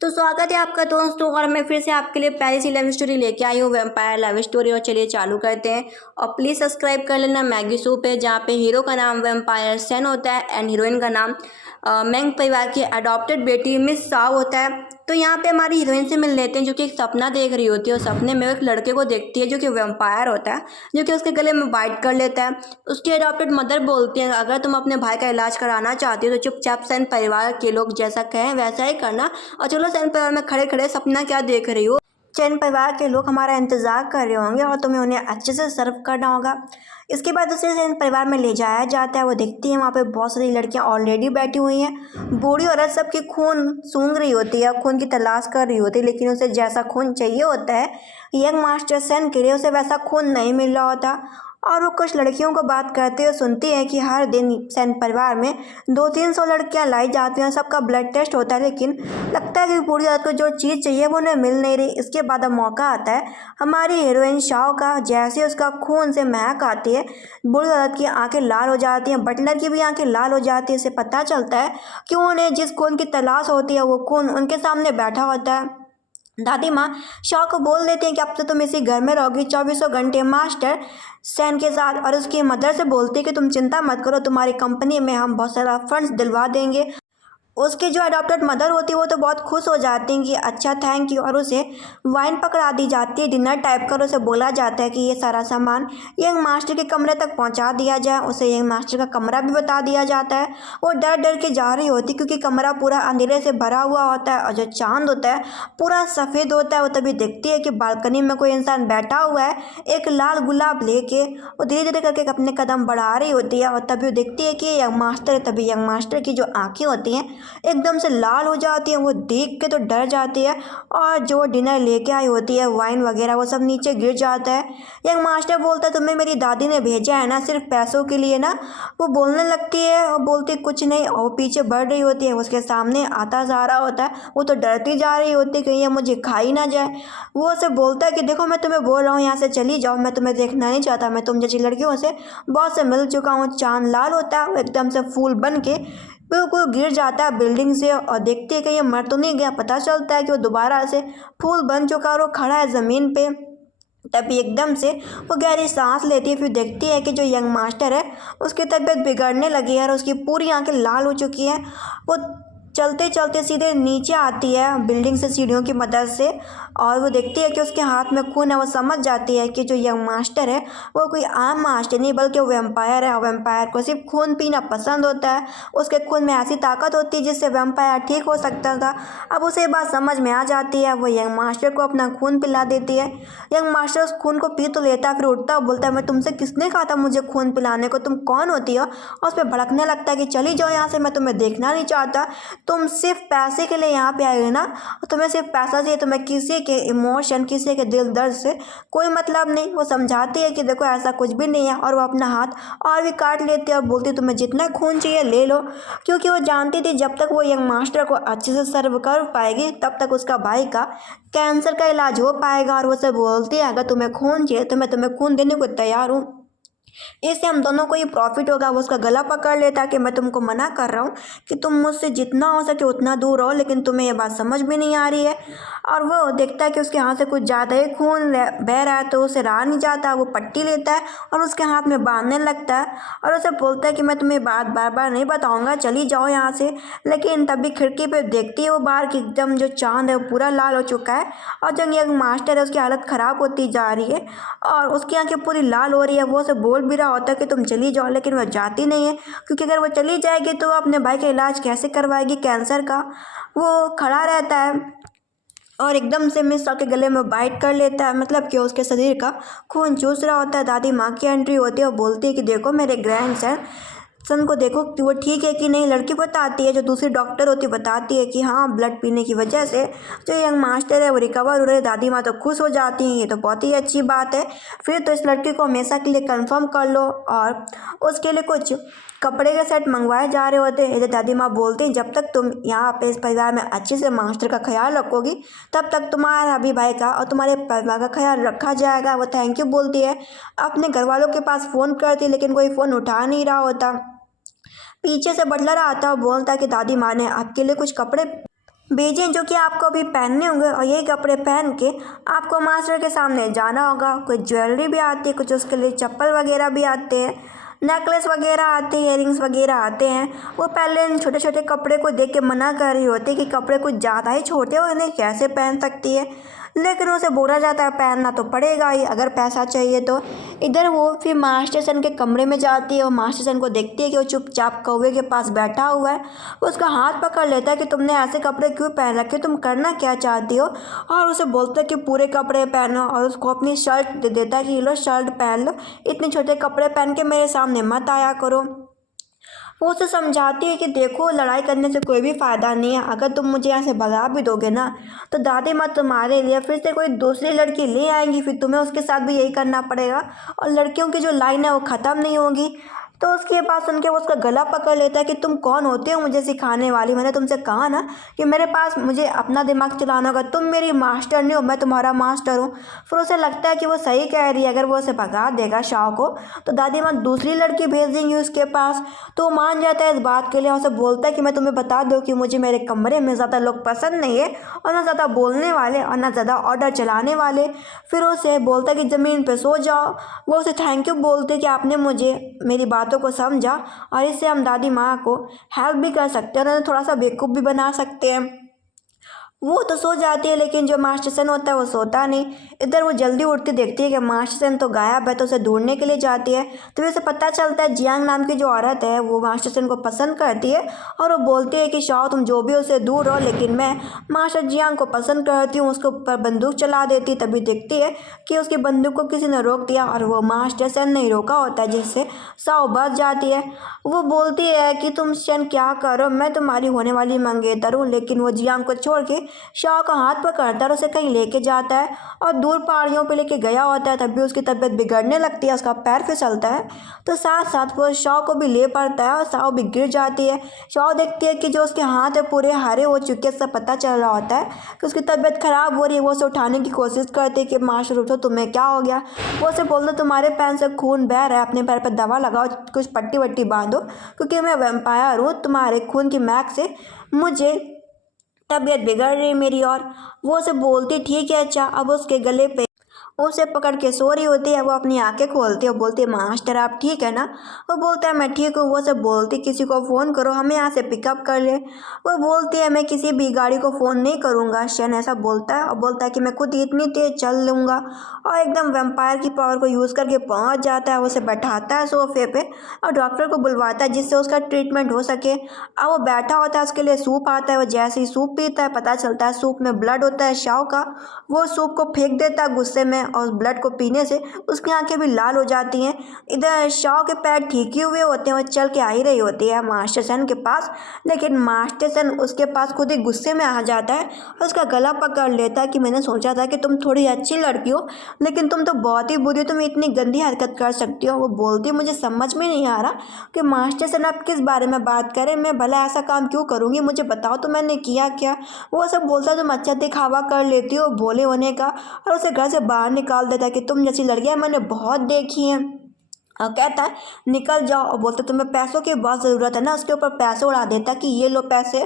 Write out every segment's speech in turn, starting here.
तो स्वागत है आपका दोस्तों। और मैं फिर से आपके लिए प्यारी सी लव स्टोरी लेके आई हूँ, वैम्पायर लव स्टोरी। और चलिए चालू करते हैं। और प्लीज़ सब्सक्राइब कर लेना मैगी शो पे, जहाँ पे हीरो का नाम वैम्पायर सेन होता है एंड हीरोइन का नाम मेंग परिवार की अडॉप्टेड बेटी मिस साव होता है। तो यहाँ पे हमारी हीरोइन से मिल लेते हैं, जो कि एक सपना देख रही होती है। और सपने में वो एक लड़के को देखती है जो कि वैम्पायर होता है, जो कि उसके गले में बाइट कर लेता है। उसकी अडॉप्टेड मदर बोलती है, अगर तुम अपने भाई का इलाज कराना चाहती हो तो चुपचाप सेन परिवार के लोग जैसा कहें वैसा ही करना। और चलो, सेन परिवार में खड़े खड़े सपना क्या देख रही हो। सेन परिवार के लोग हमारा इंतजार कर रहे होंगे और तुम्हें उन्हें अच्छे से सर्व करना होगा। इसके बाद उसे सेन परिवार में ले जाया जाता है। वो देखती है वहाँ पे बहुत सारी लड़कियाँ ऑलरेडी बैठी हुई हैं। बूढ़ी औरत सबकी खून सूंघ रही होती है, खून की तलाश कर रही होती है, लेकिन उसे जैसा खून चाहिए होता है यंग मास्टर सेन के लिए, उसे वैसा खून नहीं मिल रहा होता। और वो कुछ लड़कियों को बात करते हुए सुनती है कि हर दिन सेन परिवार में 200-300 लड़कियां लाई जाती हैं, सबका ब्लड टेस्ट होता है, लेकिन लगता है कि पूरी औरत को जो चीज़ चाहिए वो उन्हें मिल नहीं रही। इसके बाद अब मौका आता है हमारी हीरोइन शाओ का। जैसे उसका खून से महक आती है, बूढ़ी औरत की आंखें लाल हो जाती हैं, बटलर की भी आंखें लाल हो जाती है। इससे पता चलता है कि उन्हें जिस खून की तलाश होती है वो खून उनके सामने बैठा होता है। दादी माँ शाह को बोल देते हैं कि अब से तुम इसी घर में रहोगी 2400 घंटे मास्टर सैन के साथ। और उसकी मदर से बोलती है कि तुम चिंता मत करो, तुम्हारी कंपनी में हम बहुत सारा फंड्स दिलवा देंगे। उसकी जो अडॉप्टेड मदर होती है वो तो बहुत खुश हो जाती हैं कि अच्छा थैंक यू। और उसे वाइन पकड़ा दी जाती है डिनर टाइप कर। उसे बोला जाता है कि ये सारा सामान यंग मास्टर के कमरे तक पहुंचा दिया जाए। उसे यंग मास्टर का कमरा भी बता दिया जाता है। वो डर डर के जा रही होती क्योंकि कमरा पूरा अंधेरे से भरा हुआ होता है और जो चांद होता है पूरा सफ़ेद होता है। वो तभी देखती है कि बालकनी में कोई इंसान बैठा हुआ है एक लाल गुलाब लेके। वो धीरे धीरे करके अपने कदम बढ़ा रही होती है और तभी वो देखती है कि यंग मास्टर है। तभी यंग मास्टर की जो आँखें होती हैं एकदम से लाल हो जाती है। वो देख के तो डर जाती है और जो डिनर लेके आई होती है वाइन वगैरह वो सब नीचे गिर जाता है। यंग मास्टर बोलता है तुम्हें मेरी दादी ने भेजा है ना सिर्फ पैसों के लिए ना। वो बोलने लगती है और बोलती कुछ नहीं, और वो पीछे बढ़ रही होती है। उसके सामने आता जा रहा होता है। वो तो डरती जा रही होती है कहीं ये मुझे खा ही ना जाए। वो उसे बोलता है कि देखो मैं तुम्हें बोल रहा हूँ यहाँ से चली जाओ, मैं तुम्हें देखना नहीं चाहता, मैं तुम जैसी लड़कियों से बहुत से मिल चुका हूँ। चांद लाल होता है, वो एकदम से फूल बन के बिल्कुल गिर जाता है बिल्डिंग से। और देखती है कि ये मर तो नहीं गया। पता चलता है कि वो दोबारा से फूल बन चुका और वो खड़ा है ज़मीन पे। तभी एकदम से वो गहरी सांस लेती है। फिर देखती है कि जो यंग मास्टर है उसकी तबीयत बिगड़ने लगी है और उसकी पूरी आंखें लाल हो चुकी हैं। वो चलते चलते सीधे नीचे आती है बिल्डिंग से सीढ़ियों की मदद से। और वो देखती है कि उसके हाथ में खून है। वो समझ जाती है कि जो यंग मास्टर है वो कोई आम मास्टर नहीं बल्कि वो वैम्पायर है। और वैम्पायर को सिर्फ खून पीना पसंद होता है। उसके खून में ऐसी ताकत होती है जिससे वैम्पायर ठीक हो सकता था। अब उसे ये बात समझ में आ जाती है। वो यंग मास्टर को अपना खून पिला देती है। यंग मास्टर उस खून को पी तो लेता है, फिर उठता और बोलता है मैं तुमसे किसने कहा था मुझे खून पिलाने को, तुम कौन होती हो। और उस पर भड़कने लगता है कि चली जाओ यहाँ से, मैं तुम्हें देखना नहीं चाहता। तुम सिर्फ पैसे के लिए यहाँ पे आए हो ना, और तुम्हें सिर्फ पैसा चाहिए। तुम्हें किसी के इमोशन, किसी के दिल दर्द से कोई मतलब नहीं। वो समझाती है कि देखो ऐसा कुछ भी नहीं है। और वो अपना हाथ और भी काट लेती है और बोलती तुम्हें जितना खून चाहिए ले लो। क्योंकि वो जानती थी जब तक वो यंग मास्टर को अच्छे से सर्व कर पाएगी तब तक उसका भाई का कैंसर का इलाज हो पाएगा। और वो से बोलती है अगर तुम्हें खून चाहिए तो मैं तुम्हें खून देने को तैयार हूँ, इससे हम दोनों को ये प्रॉफिट होगा। वो उसका गला पकड़ लेता कि मैं तुमको मना कर रहा हूँ कि तुम मुझसे जितना हो सके उतना दूर रहो, लेकिन तुम्हें ये बात समझ में नहीं आ रही है। और वो देखता है कि उसके हाथ से कुछ ज़्यादा ही खून बह रहा है, तो उसे रहा नहीं जाता। वो पट्टी लेता है और उसके हाथ में बांधने लगता है और उसे बोलता है कि मैं तुम्हें बात बार बार नहीं बताऊँगा, चली जाओ यहाँ से। लेकिन तभी खिड़की पर देखती है वो बाहर की एकदम जो चाँद है वो पूरा लाल हो चुका है और जो यंग मास्टर है उसकी हालत ख़राब होती जा रही है और उसकी आंखें पूरी लाल हो रही है। वो उसे बोल भी रहा होता है कि तुम चली जाओ, लेकिन वह जाती नहीं है क्योंकि अगर वो चली जाएगी तो वो अपने भाई का इलाज कैसे करवाएगी कैंसर का। वो खड़ा रहता है और एकदम से मिस के गले में बाइट कर लेता है, मतलब कि उसके शरीर का खून चूस रहा होता है। दादी माँ की एंट्री होती है और बोलती है कि देखो मेरे ग्रैंड सन को देखो कि वो ठीक है कि नहीं। लड़की बताती है, जो दूसरी डॉक्टर होती है बताती है कि हाँ ब्लड पीने की वजह से जो यंग मास्टर है वो रिकवर हो रहे हैं। दादी माँ तो खुश हो जाती हैं, ये तो बहुत ही अच्छी बात है। फिर तो इस लड़की को हमेशा के लिए कंफर्म कर लो। और उसके लिए कुछ कपड़े के सेट मंगवाए जा रहे होते हैं। जब दादी माँ बोलती हैं जब तक तुम यहाँ पे इस परिवार में अच्छे से मास्टर का ख्याल रखोगी तब तक तुम्हारा भी भाई का और तुम्हारे परिवार का ख्याल रखा जाएगा। वो थैंक यू बोलती है, अपने घर वालों के पास फ़ोन करती है लेकिन कोई फ़ोन उठा नहीं रहा होता। पीछे से बटलर आता और बोलता कि दादी माँ ने आपके लिए कुछ कपड़े भेजें जो कि आपको अभी पहनने होंगे और यही कपड़े पहन के आपको मास्टर के सामने जाना होगा। कुछ ज्वेलरी भी आती है, कुछ उसके लिए चप्पल वगैरह भी आते हैं, नेकलेस वगैरह आते हैं, इयरिंग्स वगैरह आते हैं। वो पहले इन छोटे छोटे कपड़े को देख के मना कर रही होती है कि कपड़े कुछ ज़्यादा ही छोटे हो, इन्हें कैसे पहन सकती है, लेकिन उसे बोला जाता है पहनना तो पड़ेगा ही अगर पैसा चाहिए तो। इधर वो फिर मास्टर सन के कमरे में जाती है और मास्टर सन को देखती है कि वो चुपचाप कौवे के पास बैठा हुआ है। वो उसका हाथ पकड़ लेता है कि तुमने ऐसे कपड़े क्यों पहन रखे, तुम करना क्या चाहती हो, और उसे बोलता है कि पूरे कपड़े पहनो और उसको अपनी शर्ट दे देता है कि लो शर्ट पहन लो, इतने छोटे कपड़े पहन के मेरे सामने मत आया करो। वो उसे समझाती है कि देखो लड़ाई करने से कोई भी फ़ायदा नहीं है, अगर तुम मुझे यहाँ से भगा भी दोगे ना तो दादी माँ तुम्हारे लिए फिर से कोई दूसरी लड़की ले आएंगी, फिर तुम्हें उसके साथ भी यही करना पड़ेगा और लड़कियों की जो लाइन है वो ख़त्म नहीं होगी। तो उसके पास सुन के वो उसका गला पकड़ लेता है कि तुम कौन होते हो मुझे सिखाने वाली, मैंने तुमसे कहा ना कि मेरे पास मुझे अपना दिमाग चलाना होगा, तुम मेरी मास्टर नहीं हो, मैं तुम्हारा मास्टर हूँ। फिर उसे लगता है कि वो सही कह रही है, अगर वो उसे भगा देगा शाह को तो दादी माँ दूसरी लड़की भेज देंगी उसके पास। तो वो मान जाता है इस बात के लिए, उसे बोलता है कि मैं तुम्हें बता दूँ कि मुझे मेरे कमरे में ज़्यादा लोग पसंद नहीं है और ना ज़्यादा बोलने वाले और ना ज़्यादा ऑर्डर चलाने वाले। फिर उसे बोलता है कि ज़मीन पे सो जाओ। वो उसे थैंक यू बोलते कि आपने मुझे मेरी बातों को समझा और इससे हम दादी माँ को हेल्प भी कर सकते हैं और उन्हें थोड़ा सा बेवकूफ़ भी बना सकते हैं। वो तो सो जाती है लेकिन जो मास्टर सन होता है वो सोता नहीं। इधर वो जल्दी उठती देखती है कि मास्टर सन तो गायब है, तो उसे ढूंढने के लिए जाती है। तो उसे पता चलता है जियांग नाम की जो औरत है वो मास्टर सन को पसंद करती है और वो बोलती है कि शाओ तुम जो भी उसे दूर रहो, लेकिन मैं मास्टर जियांग को पसंद करती हूँ। उसके ऊपर बंदूक चला देती, तभी देखती है कि उसकी बंदूक को किसी ने रोक दिया और वो मास्टर सन नहीं रोका होता, जिससे शाओ बच जाती है। वो बोलती है कि तुम शन क्या करो, मैं तुम्हारी होने वाली मंगेतर हूँ, लेकिन वो जियांग को छोड़ के शाह का हाथ पकड़ता है और उसे कहीं लेके जाता है और दूर पहाड़ियों पे लेके गया होता है। तभी उसकी तबीयत बिगड़ने लगती है, उसका पैर फिसलता है, तो साथ साथ वो शाह को भी ले पड़ता है और शाह भी गिर जाती है। शाह देखती है कि जो उसके हाथ है पूरे हरे हो चुके हैं, सब पता चल रहा होता है कि उसकी तबीयत खराब हो रही है। वो उसे उठाने की कोशिश करती है कि मास्टर उठो, तुम्हें क्या हो गया। वो उसे बोलते तुम्हारे पैर से खून बह रहा है, अपने पैर पर दवा लगाओ, कुछ पट्टी वट्टी बांधो, क्योंकि मैं वैम्पायर हूँ, तुम्हारे खून की महक से मुझे तबीयत बिगड़ रही मेरी। और वो उसे बोलती ठीक है अच्छा। अब उसके गले पे उसे पकड़ के सो रही होती है। वो अपनी आंखें खोलती है और बोलती है मास्टर आप ठीक है ना। वो बोलता है मैं ठीक हूँ। वो से बोलती किसी को फ़ोन करो, हमें यहाँ से पिकअप कर ले। वो बोलती है मैं किसी भी गाड़ी को फ़ोन नहीं करूँगा। शन ऐसा बोलता है और बोलता है कि मैं खुद ही इतनी तेज़ चल लूँगा, और एकदम वेम्पायर की पावर को यूज़ करके पहुँच जाता है। उसे बैठाता है सोफे पे और डॉक्टर को बुलवाता है जिससे उसका ट्रीटमेंट हो सके। अब वो बैठा होता है, उसके लिए सूप आता है। वो जैसे ही सूप पीता है पता चलता है सूप में ब्लड होता है शाओ का। वो सूप को फेंक देता है गुस्से में और ब्लड को पीने से उसकी आंखें भी लाल हो जाती हैं। इधर शाओ के पैर ठीक ही हुए होते हैं, वो चल के आ ही रही होती है मास्टर सन के पास, लेकिन मास्टर सन उसके पास खुद ही गुस्से में आ जाता है और उसका गला पकड़ लेता है कि मैंने सोचा था कि तुम थोड़ी अच्छी लड़की हो, लेकिन तुम तो बहुत ही बुरी हो, तुम इतनी गंदी हरकत कर सकती हो। वो बोलती मुझे समझ में नहीं आ रहा कि मास्टर सन आप किस बारे में बात करें, मैं भला ऐसा काम क्यों करूँगी, मुझे बताओ तो मैंने किया क्या। वो सब बोलता तुम अच्छा दिखावा कर लेती हो भोले होने का, और उसे घर से बाहर निकाल देता है कि तुम जैसी लड़कियां मैंने बहुत देखी हैं। और कहता है निकल जाओ, और बोलते तुम्हें पैसों की बहुत ज़रूरत है ना, उसके ऊपर पैसे उड़ा देता है कि ये लो पैसे,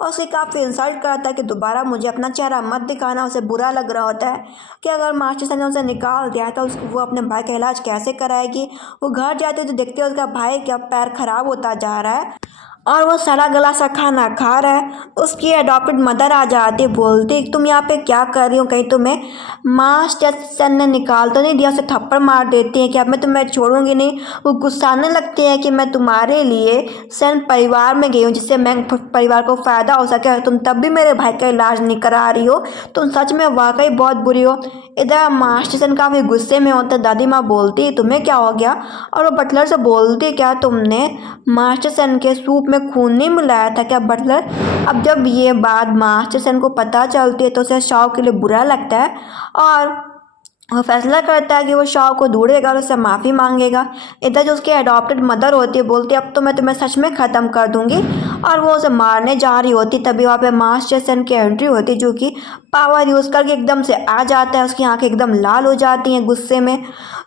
और उसे काफ़ी इंसल्ट करता है कि दोबारा मुझे अपना चेहरा मत दिखाना। उसे बुरा लग रहा होता है कि अगर मास्टर सन ने उसे निकाल दिया तो वो अपने भाई का इलाज कैसे कराएगी। वो घर जाती है तो देखती है उसका भाई का पैर खराब होता जा रहा है और वो सड़ा गला सा खाना खा रहा है। उसकी अडॉप्टेड मदर आ जाती है, बोलती तुम यहाँ पे क्या कर रही हो, कहीं तुम्हें मास्टर सन ने निकाल तो नहीं दिया। उसे थप्पड़ मार देती है कि अब मैं तुम्हें छोड़ूंगी नहीं। वो गुस्साने लगती है कि मैं तुम्हारे लिए सन परिवार में गई हूँ जिससे मैं परिवार को फ़ायदा हो सके, तुम तब भी मेरे भाई का इलाज नहीं करा रही हो, तुम सच में वाकई बहुत बुरी हो। इधर मास्टर सन काफ़ी गुस्से में होता है। दादी माँ बोलती तुम्हें क्या हो गया, और वो बटलर से बोलती क्या तुमने मास्टर सन के सूप में खून नहीं मिलाया था क्या बटलर। अब जब ये बात मास्टर सन को पता चलती है तो उसे शाओ के लिए बुरा लगता है और वो फैसला करता है कि वो शाओ को ढूंढेगा और उससे माफ़ी मांगेगा। इधर जो उसकी अडॉप्टेड मदर होती है बोलती है अब तो मैं तुम्हें सच में ख़त्म कर दूंगी, और वो उसे मारने जा रही होती। तभी वहाँ पे मास्टर सन की एंट्री होती जो कि पावर यूज़ करके एकदम से आ जाता है। उसकी आंखें एकदम लाल हो जाती हैं गुस्से में।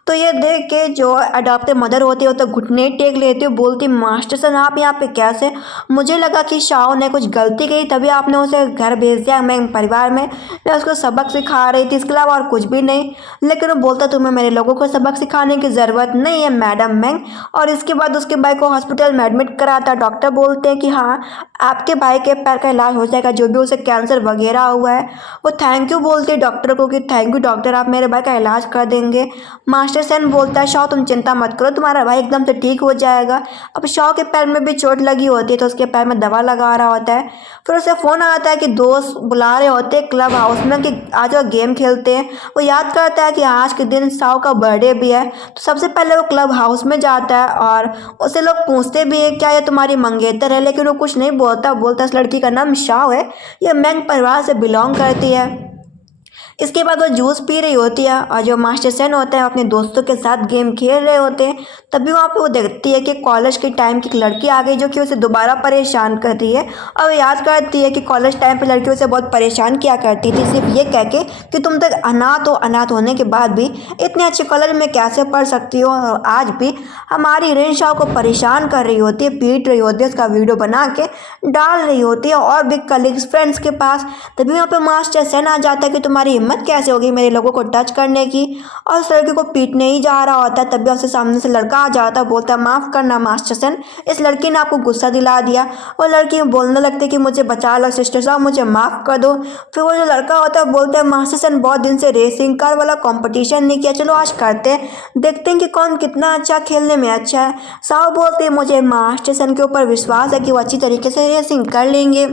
तो ये देख के जो अडॉप्टेड मदर होती है वो तो घुटने टेक लेती है, बोलती मास्टर सन आप यहाँ पे कैसे, मुझे लगा कि शाओ ने कुछ गलती की तभी आपने उसे घर भेज दिया, मैं परिवार में मैं उसको सबक सिखा रही थी, इसके अलावा और कुछ भी नहीं। लेकिन वो बोलता तुम्हें मेरे लोगों को सबक सिखाने की ज़रूरत नहीं है मैडम मैंग। और इसके बाद उसके भाई को हॉस्पिटल में एडमिट कराता। डॉक्टर बोलते हैं कि हाँ आपके भाई के पैर का इलाज हो जाएगा, जो भी उसे कैंसर वगैरह हुआ है। वो थैंक यू बोलते हैं डॉक्टर को कि थैंक यू डॉक्टर आप मेरे भाई का इलाज कर देंगे। मास्टर सेन बोलता है शाओ तुम चिंता मत करो, तुम्हारा भाई एकदम से ठीक हो जाएगा। अब शाओ के पैर में भी चोट लगी होती है तो उसके पैर में दवा लगा रहा होता है। फिर उसे फ़ोन आता है कि दोस्त बुला रहे होते हैं क्लब हाउस में कि आज वो गेम खेलते हैं। वो याद करता है कि आज के दिन शाओ का बर्थडे भी है। तो सबसे पहले वो क्लब हाउस में जाता है और उसे लोग पूछते भी है क्या ये तुम्हारी मंगेतर है, लेकिन वो कुछ नहीं बोलता इस लड़की का नाम शाओ है, ये मैंग परिवार से बिलोंग करती है। इसके बाद वो जूस पी रही होती है और जो मास्टर सेन होते हैं अपने दोस्तों के साथ गेम खेल रहे होते हैं। तभी वहाँ पे वो देखती है कि कॉलेज के टाइम की एक लड़की आ गई जो कि उसे दोबारा परेशान कर रही है। और वो याद करती है कि कॉलेज टाइम पे लड़की उसे बहुत परेशान किया करती थी सिर्फ ये कह के कि तुम तक अनाथ हो, अनाथ होने के बाद भी इतने अच्छे कॉलेज में कैसे पढ़ सकती हो। और आज भी हमारी रेंशाओ को परेशान कर रही होती है, पीट रही होती है, उसका वीडियो बना के डाल रही होती है और भी कलीग्स फ्रेंड्स के पास। तभी वहाँ पे मास्टर सेन आ जाता है कि तुम्हारी हिम्मत कैसे होगी मेरे लोगों को टच करने की, और उस लड़के को पीटने ही जा रहा होता है। तभी उसके सामने से लड़का आ जाता है, बोलता है माफ़ करना मास्टर सेन, इस लड़की ने आपको गुस्सा दिला दिया। और लड़की बोलने लगती है कि मुझे बचा लो सिस्टर साहब, मुझे माफ़ कर दो। फिर वो जो लड़का होता है बोलता है मास्टर सेन बहुत दिन से रेसिंग कार वाला कंपटीशन नहीं किया, चलो आज करते हैं, देखते हैं कि कौन कितना अच्छा खेलने में अच्छा है। साहब बोलते हैं मुझे मास्टर सेन के ऊपर विश्वास है कि वो अच्छी तरीके से रेसिंग कर लेंगे।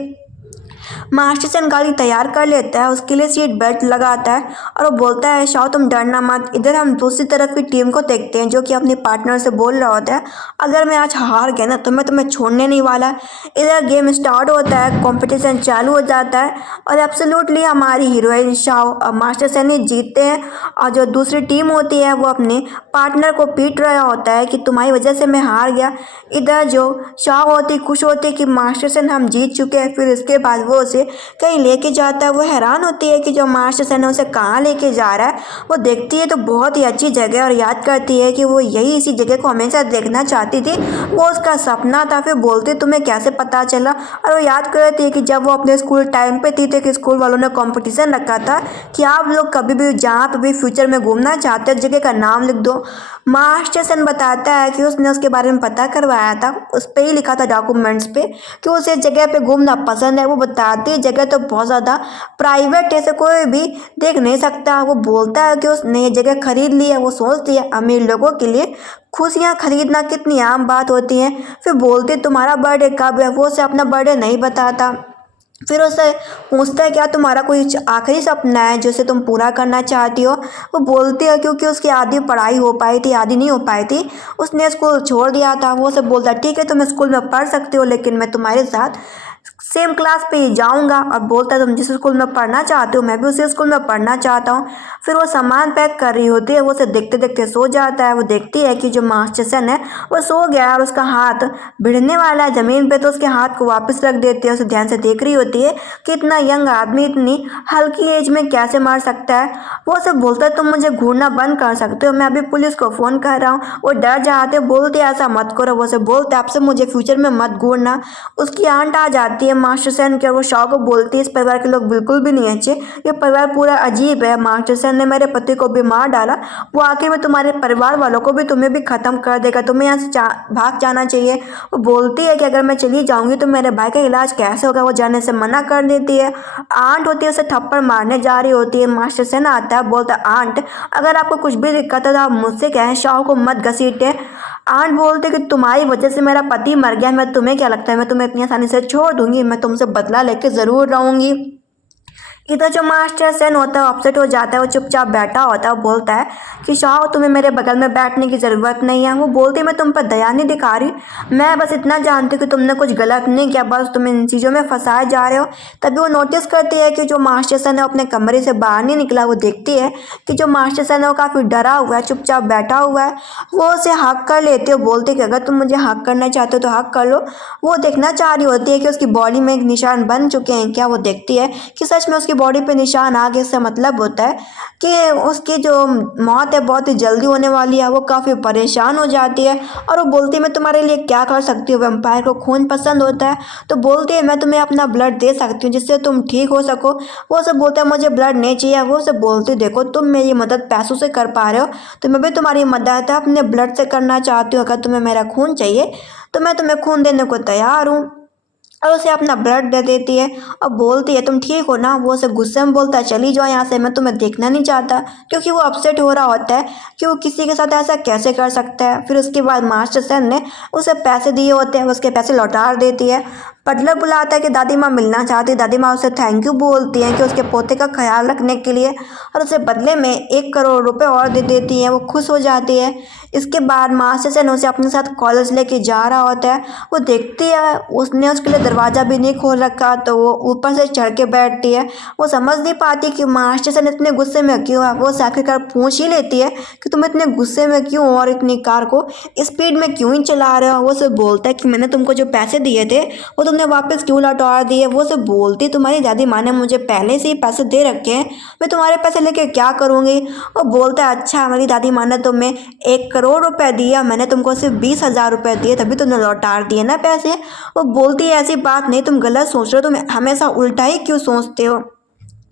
मास्टर सन गाड़ी तैयार कर लेता है, उसके लिए सीट बेल्ट लगाता है और वो बोलता है शाओ तुम डरना मत। इधर हम दूसरी तरफ की टीम को देखते हैं जो कि अपने पार्टनर से बोल रहा होता है अगर मैं आज हार गया ना तो मैं तुम्हें छोड़ने नहीं वाला। इधर गेम स्टार्ट होता है, कंपटीशन चालू हो जाता है और एब्सोल्युटली हमारी हीरोइन शाओ और मास्टर सन ही जीतते हैं। और जो दूसरी टीम होती है वो अपने पार्टनर को पीट रहा होता है कि तुम्हारी वजह से मैं हार गया। इधर जो शाओ होती खुश होती कि मास्टर सन हम जीत चुके हैं। फिर इसके बाद वो उसे कहीं लेके जाता है। वो हैरान होती है कि जो मास्टर सन है उसे कहाँ लेके जा रहा है। वो देखती है तो बहुत ही अच्छी जगह और याद करती है कि वो यही इसी जगह को हमेशा देखना चाहती थी, वो उसका सपना था। फिर बोलती तुम्हें कैसे पता चला, और वो याद करती है कि जब वो अपने स्कूल टाइम पे थी तो कि स्कूल वालों ने कंपटीशन रखा था कि आप लोग कभी भी जहाँ पे भी फ्यूचर में घूमना चाहते हो जगह का नाम लिख दो। मास्टर सन बताता है कि उसने उसके बारे में पता करवाया था, उस पर ही लिखा था डॉक्यूमेंट्स पे कि उसे जगह पे घूमना पसंद है। वो बताती है जगह तो बहुत ज़्यादा प्राइवेट है, ऐसे कोई भी देख नहीं सकता। वो बोलता है कि उसने ये जगह खरीद ली है। वो सोचती है अमीर लोगों के लिए खुशियाँ खरीदना कितनी आम बात होती है। फिर बोलती तुम्हारा बर्थडे कब है, वो उसे अपना बर्थडे नहीं बताता। फिर उससे पूछता है क्या तुम्हारा कोई आखिरी सपना है जिसे तुम पूरा करना चाहती हो। वो बोलती है क्योंकि उसकी आधी पढ़ाई हो पाई थी आधी नहीं हो पाई थी, उसने स्कूल छोड़ दिया था। वो सब बोलता है ठीक है तुम स्कूल में पढ़ सकते हो लेकिन मैं तुम्हारे साथ सेम क्लास पे ही जाऊंगा। और बोलता है तुम जिस स्कूल में पढ़ना चाहते हो मैं भी उसी स्कूल में पढ़ना चाहता हूँ। फिर वो सामान पैक कर रही होती है, वो उसे देखते देखते सो जाता है। वो देखती है कि जो मास्टर सन है वो सो गया है और उसका हाथ भिड़ने वाला है ज़मीन पे, तो उसके हाथ को वापस रख देती है। उसे ध्यान से देख रही होती है कि इतना यंग आदमी इतनी हल्की एज में कैसे मार सकता है। वो उसे बोलता है तुम मुझे घूरना बंद कर सकते हो, मैं अभी पुलिस को फ़ोन कर रहा हूँ। वो डर जाते बोलते ऐसा मत करो। वो उसे बोलते आपसे मुझे फ्यूचर में मत घूरना। उसकी आंट आ जाती है मास्टर सेन के, वो शाओ को बोलती है इस परिवार के लोग बिल्कुल भी नहीं अच्छे, ये परिवार पूरा अजीब है। मास्टर सेन ने मेरे पति को भी मार डाला, वो आखिर में तुम्हारे परिवार वालों को भी तुम्हें भी ख़त्म कर देगा, तुम्हें यहाँ से भाग जाना चाहिए। वो बोलती है कि अगर मैं चली जाऊंगी तो मेरे भाई का इलाज कैसे होगा। वो जाने से मना कर देती है। आंट होती है उसे थप्पड़ मारने जा रही होती है। मास्टर सेन आता है, बोलता है आंट अगर आपको कुछ भी दिक्कत है तो आप मुझसे कहें, शाओ को मत घसीटे। आंट बोलते कि तुम्हारी वजह से मेरा पति मर गया, मैं तुम्हें क्या लगता है मैं तुम्हें इतनी आसानी से छोड़ दूंगी, मैं तुमसे बदला लेके ज़रूर रहूंगी। इधर जो मास्टर सेन होता है अपसेट हो जाता है, वो चुपचाप बैठा होता है। वो बोलता है कि शाह तुम्हें मेरे बगल में बैठने की ज़रूरत नहीं है। वो बोलती मैं तुम पर दया नहीं दिखा रही, मैं बस इतना जानती हूँ कि तुमने कुछ गलत नहीं किया, बस तुम इन चीज़ों में फंसाए जा रहे हो। तभी वो नोटिस करती है कि जो मास्टर सेन है अपने कमरे से बाहर नहीं निकला। वो देखती है कि जो मास्टर सेन है वो काफ़ी डरा हुआ है, चुपचाप बैठा हुआ है। वो उसे हक कर लेती है, बोलती कि अगर तुम मुझे हक करना चाहते हो तो हक कर लो। वो देखना चाह रही होती है कि उसकी बॉडी में एक निशान बन चुके हैं क्या। वो देखती है कि सच में उसकी बॉडी पे निशान आ गए। इससे मतलब होता है कि उसकी जो मौत है बहुत ही जल्दी होने वाली है। वो काफ़ी परेशान हो जाती है और वो बोलती है मैं तुम्हारे लिए क्या कर सकती हूँ। वैम्पायर को खून पसंद होता है तो बोलती है मैं तुम्हें अपना ब्लड दे सकती हूँ जिससे तुम ठीक हो सको। वो सब बोलता है मुझे ब्लड नहीं चाहिए। वो सब बोलती देखो तुम मेरी मदद पैसों से कर पा रहे हो तो मैं भी तुम्हारी मदद अपने ब्लड से करना चाहती हूँ। अगर तुम्हें मेरा खून चाहिए तो मैं तुम्हें खून देने को तैयार हूँ। और उसे अपना ब्लड दे देती है और बोलती है तुम ठीक हो ना। वो उसे गुस्से में बोलता है चली जाओ यहाँ से, मैं तुम्हें देखना नहीं चाहता। क्योंकि वो अपसेट हो रहा होता है कि वो किसी के साथ ऐसा कैसे कर सकता है। फिर उसके बाद मास्टर सेन ने उसे पैसे दिए होते हैं, उसके पैसे लौटा देती है। बटलर बुलाता है कि दादी माँ मिलना चाहती है। दादी माँ उसे थैंक यू बोलती हैं कि उसके पोते का ख्याल रखने के लिए, और उसे बदले में 1 करोड़ रुपए और दे देती हैं। वो खुश हो जाती है। इसके बाद मास्टर सेन उसे अपने साथ कॉलेज लेके जा रहा होता है। वो देखती है उसने उसके लिए दरवाज़ा भी नहीं खोल रखा तो वो ऊपर से चढ़ के बैठती है। वो समझ नहीं पाती कि मास्टर सेन इतने गुस्से में क्यों है। वो उसे आखिरकार पूछ ही लेती है कि तुम इतने गुस्से में क्यों हो और इतनी कार को स्पीड में क्यों ही चला रहे हो। वो उसे बोलता है कि मैंने तुमको जो पैसे दिए थे वो तुमने वापस क्यों लौटा दिए। वो उसे बोलती तुम्हारी दादी माँ ने मुझे पहले से ही पैसे दे रखे हैं, मैं तुम्हारे पैसे लेके क्या करूँगी। वो बोलता है अच्छा मेरी दादी माँ ने तुम्हें 1 करोड़ रुपए दिया, मैंने तुमको सिर्फ 20,000 रुपये दिए तभी तुमने लौटा दिए ना पैसे। वो बोलती है ऐसी बात नहीं, तुम गलत सोच रहे हो, तुम हमेशा उल्टा ही क्यों सोचते हो।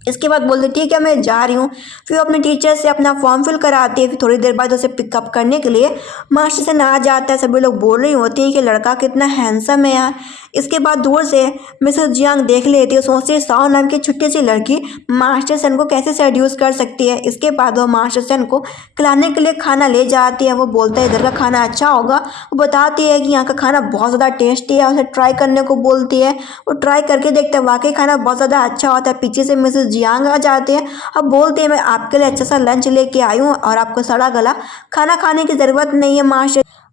इसके बाद बोलती ठीक है मैं जा रही हूँ। फिर वो अपने टीचर से अपना फॉर्म फिल कराती है। फिर थोड़ी देर बाद उसे पिकअप करने के लिए मास्टर से आ जाता है। सभी लोग बोल रही होती हैं कि लड़का कितना हैंडसम है यार। इसके बाद दूर से मिसेस जियांग देख लेती है, सोचती है साओ नाम की छोटी सी लड़की मास्टर सन को कैसे सेड्यूस कर सकती है। इसके बाद वो मास्टर सन को खिलाने के लिए खाना ले जाती है। वो बोलता है इधर का खाना अच्छा होगा। वो बताती है कि यहाँ का खाना बहुत ज़्यादा टेस्टी है, उसे ट्राई करने को बोलती है। वो ट्राई करके देखते हैं वाकई खाना बहुत ज़्यादा अच्छा होता है। पीछे से मिसेस जियांग आ जाते हैं। अब बोलते हैं मैं आपके लिए अच्छा सा लंच लेके आई हूँ और आपको सड़ा गला खाना खाने की ज़रूरत नहीं है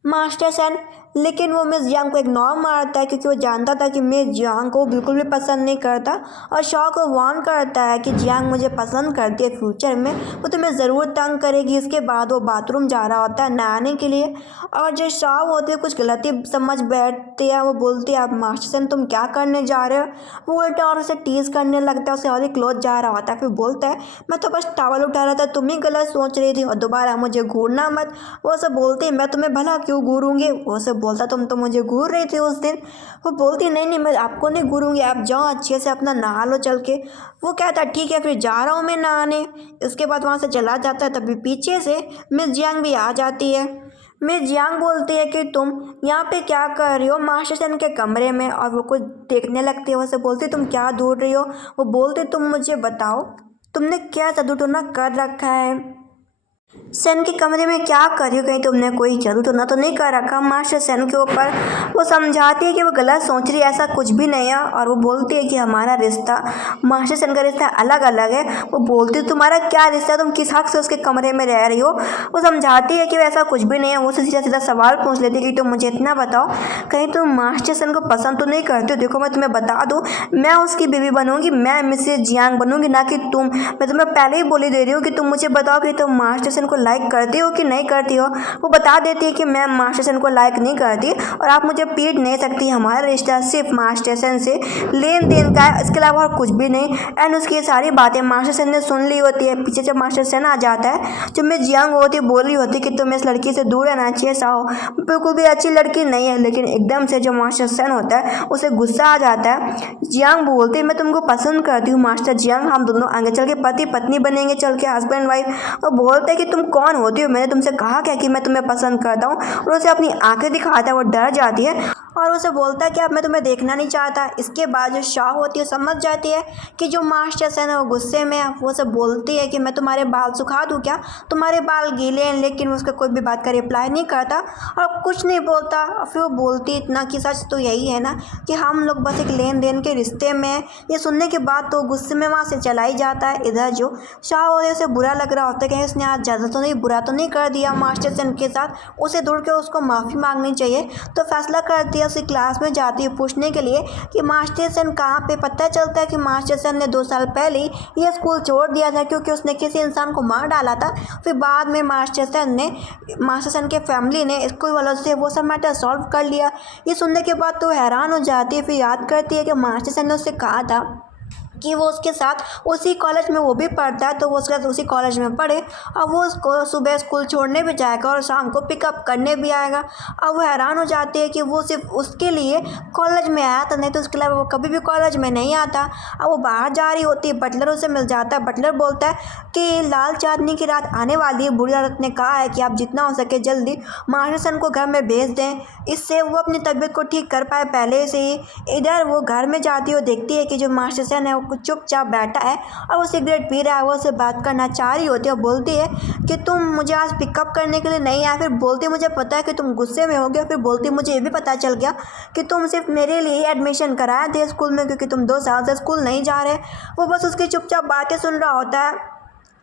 मास्टर सन। लेकिन वो मिस जियांग को इग्नोर मारता है क्योंकि वो जानता था कि मिस जियांग को बिल्कुल भी पसंद नहीं करता। और शॉ को वार्न करता है कि जियांग मुझे पसंद करती है, फ्यूचर में वो तुम्हें ज़रूर तंग करेगी। इसके बाद वो बाथरूम जा रहा होता है नहाने के लिए और जो शॉ होती है कुछ गलती समझ बैठती है। वो बोलती है आप मास्टर सन तुम क्या करने जा रहे हो। वो उल्टा और उसे टीज करने लगता है, उसे और ही क्लोज जा रहा होता है। फिर बोलता है मैं तो बस टॉवल उठा रहा था, तुम ही गलत सोच रही थी और दोबारा मुझे घूरना मत। वो सब बोलती मैं तुम्हें भला क्यों घूरूंगी। वो सब बोलता तुम तो मुझे घूर रही थी उस दिन। वो बोलती नहीं नहीं मैं आपको नहीं घूरूंगी, आप जाओ अच्छे से अपना नहा लो चल के। वो कहता ठीक है फिर जा रहा हूँ मैं नहाने। इसके बाद वहाँ से चला जाता है। तभी पीछे से मिस जियांग भी आ जाती है। मिस जियांग बोलती है कि तुम यहाँ पे क्या कर रही हो मास्टर सेन के कमरे में, और वो कुछ देखने लगती है। वैसे बोलती तुम क्या ढूंढ रही हो। वो बोलते तुम मुझे बताओ तुमने क्या जादू टोना कर रखा है, सेन के कमरे में क्या कर रही हो, कहीं तुमने कोई जादू टोना तो नहीं कर रखा मास्टर सेन के ऊपर। वो समझाती है कि वो गलत सोच रही है, ऐसा कुछ भी नहीं है। और वो बोलती है कि हमारा रिश्ता मास्टर सेन का रिश्ता अलग अलग है। वो बोलती है तुम्हारा क्या रिश्ता, तुम किस हक से उसके कमरे में रह रही हो। वो समझाती है कि ऐसा कुछ भी नहीं है। वो सीधा सीधा सवाल पूछ लेती है कि तुम मुझे इतना बताओ कहीं तुम मास्टर सेन को पसंद तो नहीं करती हो। देखो मैं तुम्हें बता दूँ मैं उसकी बीवी बनूंगी, मैं मिसेस जियांग बनूंगी ना कि तुम। मैं तुम्हें पहले ही बोली दे रही हूँ कि तुम मुझे बताओ कि तुम मास्टर सेन को लाइक करती हो कि नहीं करती हो। वो बता देती है कि मैं मास्टर सेन को लाइक नहीं करती और आप मुझे पीट नहीं सकती, हमारा रिश्ता सिर्फ मास्टर सेन से लेन देन का है, इसके अलावा और कुछ भी नहीं। एंड उसकी ये सारी बातें मास्टर सेन ने सुन ली होती है। पीछे जब मास्टर सेन आ जाता है जो मिस जियांग होती है बोल रही होती है कि तुम इस लड़की से दूर रहना चाहिए साओ, बिल्कुल भी अच्छी लड़की नहीं है। लेकिन एकदम से जो मास्टर सेन होता है उसे गुस्सा आ जाता है। जियांग बोलती है मैं तुमको पसंद करती हूँ मास्टर जियांग, हम दोनों आगे चल के पति पत्नी बनेंगे, चल के हस्बैंड वाइफ। और बोलते हैं कि तुम कौन होती हो, मैंने तुमसे कहा क्या कि मैं तुम्हें पसंद करता हूँ। और उसे अपनी आंखें दिखाता है। वो डर जाती है और उसे बोलता है कि अब मैं तुम्हें देखना नहीं चाहता। इसके बाद जो शाह होती है समझ जाती है कि जो मास्टर सेन है वो गुस्से में है। वो उसे बोलती है कि मैं तुम्हारे बाल सुखा दूँ क्या, तुम्हारे बाल गीले हैं। लेकिन उसका कोई भी बात का रिप्लाई नहीं करता और कुछ नहीं बोलता। और फिर वो बोलती इतना कि सच तो यही है ना कि हम लोग बस एक लेन देन के रिश्ते में हैं। ये सुनने के बाद तो गुस्से में वहाँ से चला ही जाता है। इधर जो शाह होते उसे बुरा लग रहा होता है, कहीं उसने आज ज़्यादा तो नहीं बुरा तो नहीं कर दिया मास्टर सन के साथ, उसे दूर के उसको माफ़ी मांगनी चाहिए। तो फैसला करती है, उसी क्लास में जाती है पूछने के लिए कि मास्टर सन कहाँ पे। पता चलता है कि मास्टर सन ने 2 साल पहले ही ये स्कूल छोड़ दिया था क्योंकि उसने किसी इंसान को मार डाला था। फिर बाद में मास्टर सन के फैमिली ने स्कूल वालों से वो सब मैटर सॉल्व कर लिया। ये सुनने के बाद तो हैरान हो जाती है। फिर याद करती है कि मास्टर सन ने उससे कहा था कि वो उसके साथ उसी कॉलेज में वो भी पढ़ता है, तो वो उसके साथ उसी कॉलेज में पढ़े। अब वो उसको सुबह स्कूल छोड़ने भी जाएगा और शाम को पिकअप करने भी आएगा। अब वो हैरान हो जाती है कि वो सिर्फ उसके लिए कॉलेज में आया था, नहीं तो उसके अलावा वो कभी भी कॉलेज में नहीं आता। अब वो बाहर जा रही होती है, बटलर उसे मिल जाता है। बटलर बोलता है कि लाल चांदनी की रात आने वाली है, बुरी औरत ने कहा है कि आप जितना हो सके जल्दी मास्टर सन को घर में भेज दें, इससे वो अपनी तबीयत को ठीक कर पाए पहले से ही। इधर वो घर में जाती है, देखती है कि जो मास्टर सन है वो चुपचाप बैठा है और वो सिगरेट पी रहा है। वो उससे बात करना चाह रही होती है और बोलती है कि तुम मुझे आज पिकअप करने के लिए नहीं आए। फिर बोलती मुझे पता है कि तुम गुस्से में होगे। फिर बोलती मुझे ये भी पता चल गया कि तुम सिर्फ मेरे लिए ही एडमिशन कराया थे स्कूल में क्योंकि तुम 2 साल से स्कूल नहीं जा रहे। वो बस उसकी चुपचाप बातें सुन रहा होता है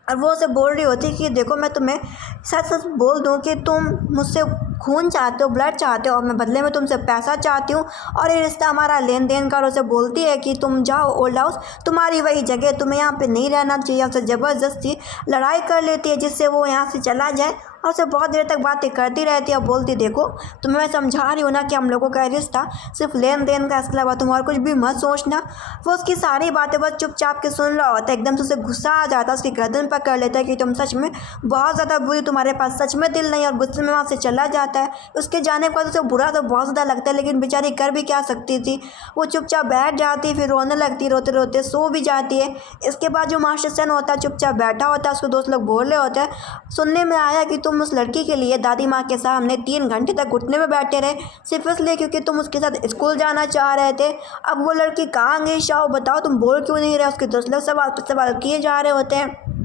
और वो उसे बोल रही होती है कि देखो मैं तुम्हें सच सच बोल दूं कि तुम मुझसे खून चाहते हो, ब्लड चाहते हो और मैं बदले में तुमसे पैसा चाहती हूँ और ये रिश्ता हमारा लेन देन का। और उसे बोलती है कि तुम जाओ ओल्ड हाउस, तुम्हारी वही जगह, तुम्हें यहाँ पे नहीं रहना चाहिए। उसे ज़बरदस्ती लड़ाई कर लेती है जिससे वो यहाँ से चला जाए और उसे बहुत देर तक बातें करती रहती है और बोलती देखो तुम्हें मैं समझा रही हूँ ना कि हम लोगों का रिश्ता सिर्फ लेन देन का, इसके अलावा तुम और कुछ भी मत सोचना। वो उसकी सारी बातें बस चुपचाप के सुन रहा होता है। एकदम से उसे गुस्सा आ जाता है, उसकी गर्दन पकड़ लेता है कि तुम सच में बहुत ज़्यादा बुरी, तुम्हारे पास सच में दिल नहीं, और गुस्से में वहाँ से चला जाता है। उसके जाने के बाद उसे बुरा तो बहुत ज़्यादा लगता है, लेकिन बेचारी कर भी क्या सकती थी। वो चुपचाप बैठ जाती, फिर रोने लगती, रोते रोते सो भी जाती है। इसके बाद जो मास्टर सन होता है चुपचाप बैठा होता है, उसको दोस्त लोग बोल रहे होते हैं सुनने में आया कि तुम उस लड़की के लिए दादी माँ के सामने 3 घंटे तक घुटने में बैठे रहे सिर्फ इसलिए क्योंकि तुम उसके साथ स्कूल जाना चाह रहे थे। अब वो लड़की कहाँ गई शाओ, बताओ तुम बोल क्यों नहीं रहे। उसके दोस्त लोग सवाल किए जा रहे होते हैं।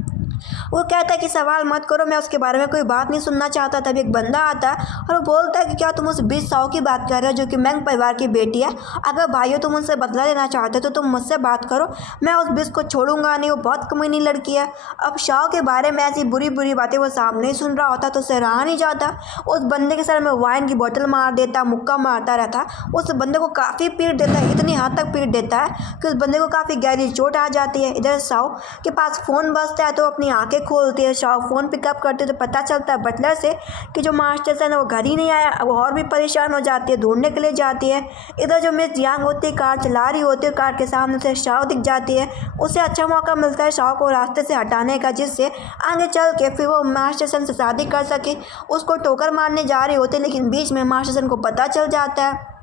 वो कहता है कि सवाल मत करो, मैं उसके बारे में कोई बात नहीं सुनना चाहता। तभी एक बंदा आता है और वो बोलता है कि क्या तुम उस 20 साओ की बात कर रहे हो जो कि मैंग परिवार की बेटी है। अगर भाइयों तुम उनसे बदला लेना चाहते हो तो तुम मुझसे बात करो, मैं उस 20 को छोड़ूंगा नहीं, वो बहुत कमीनी लड़की है। अब शाओ के बारे में ऐसी बुरी बुरी बातें वो सामने ही सुन रहा होता तो उसे रहा नहीं जाता। उस बंदे के सर में वाइन की बोतल मार देता, मुक्का मारता रहता। उस बंदे को काफ़ी पीट देता है, इतनी हद तक पीट देता है कि उस बंदे को काफ़ी गहरी चोट आ जाती है। इधर शाओ के पास फ़ोन बजता है तो अपनी आंखें खोलती है। शाओ फ़ोन पिकअप करते तो पता चलता है बटलर से कि जो मास्टर सन है वो घर ही नहीं आया। वो और भी परेशान हो जाती है, ढूंढने के लिए जाती है। इधर जो मिस यांग होती है कार चला रही होती है, कार के सामने से शाओ दिख जाती है। उसे अच्छा मौका मिलता है शाओ को रास्ते से हटाने का, जिससे आगे चल के फिर वो मास्टर सन से शादी कर सके। उसको ठोकर मारने जा रही होती है लेकिन बीच में मास्टर सन को पता चल जाता है।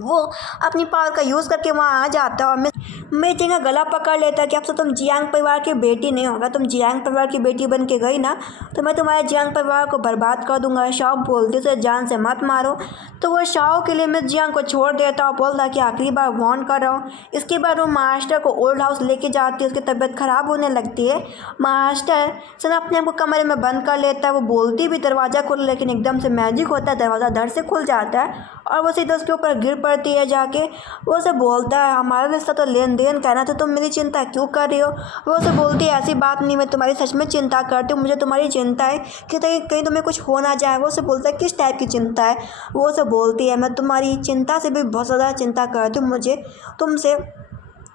वो अपनी पावर का यूज़ करके वहाँ आ जाता है और मेचिंग का गला पकड़ लेता है कि अब से तुम जियांग परिवार की बेटी नहीं होगा, तुम जियांग परिवार की बेटी बन के गई ना तो मैं तुम्हारे जियांग परिवार को बर्बाद कर दूंगा। शाओ बोलते से जान से मत मारो। तो वो शाओ के लिए मिस जियांग को छोड़ देता और बोलता कि आखिरी बार वार्न कर रहा हूँ। इसके बाद वो मास्टर को ओल्ड हाउस लेके जाती है। उसकी तबीयत ख़राब होने लगती है। मास्टर सन अपने आप को कमरे में बंद कर लेता है। वो बोलती भी दरवाज़ा खुल, लेकिन एकदम से मैजिक होता है, दरवाज़ा धड़ से खुल जाता है और वो सीधा उसके ऊपर गिर पड़ती है जाके। वो उसे बोलता है हमारा रिश्ता तो लेन देन का है ना, तो तुम मेरी चिंता क्यों कर रही हो। वो उसे बोलती है ऐसी बात नहीं, मैं तुम्हारी सच में चिंता करती हूँ, मुझे तुम्हारी चिंता है कि कहीं तुम्हें कुछ हो ना जाए। वो उसे बोलता है किस टाइप की चिंता है। वो उसे बोलती है मैं तुम्हारी चिंता से भी बहुत ज़्यादा चिंता करती हूँ, मुझे तुमसे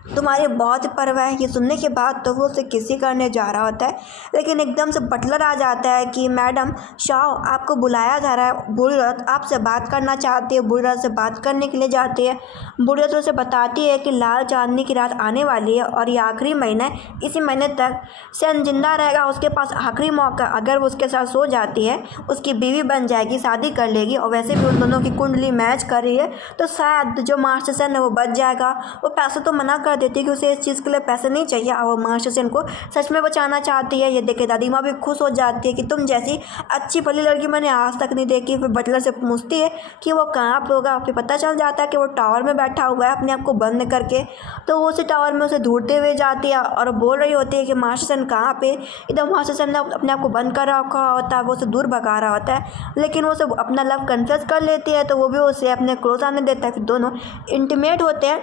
तुम्हारी बहुत परवाह है। ये सुनने के बाद तो वो उसे किसी करने जा रहा होता है, लेकिन एकदम से बटलर आ जाता है कि मैडम शाओ आपको बुलाया जा रहा है, बुरी औरत आपसे बात करना चाहती है। बुरी औरत से बात करने के लिए जाती है। बुरी औरत उसे बताती है कि लाल चांदनी की रात आने वाली है और ये आखिरी महीना है, इसी महीने तक सन जिंदा रहेगा। उसके पास आखिरी मौका, अगर वो उसके साथ सो जाती है उसकी बीवी बन जाएगी, शादी कर लेगी और वैसे भी उन दोनों की कुंडली मैच कर रही है तो शायद जो मास्टर सन है वो बच जाएगा। वो पैसे तो मना कर कर देती है कि उसे इस चीज़ के लिए पैसे नहीं चाहिए और वो मास्टर सेन को सच में बचाना चाहती है। ये देख के दादी माँ भी खुश हो जाती है कि तुम जैसी अच्छी भली लड़की मैंने आज तक नहीं देखी। फिर बटलर से पूछती है कि वो कहाँ पे होगा। फिर पता चल जाता है कि वो टावर में बैठा हुआ है अपने आप को बंद करके। तो वो उसी टावर में उसे ढूंढते हुए जाती है और बोल रही होती है कि मास्टर सेन कहाँ पे। एकदम मास्टर सेन ने अपने आप को बंद कर रखा होता है, वो उसे दूर भगा रहा होता है, लेकिन वो उसे अपना लव कन्फेस कर लेती है। तो वो भी उसे अपने क्लोज आने देता है। फिर दोनों इंटीमेट होते हैं।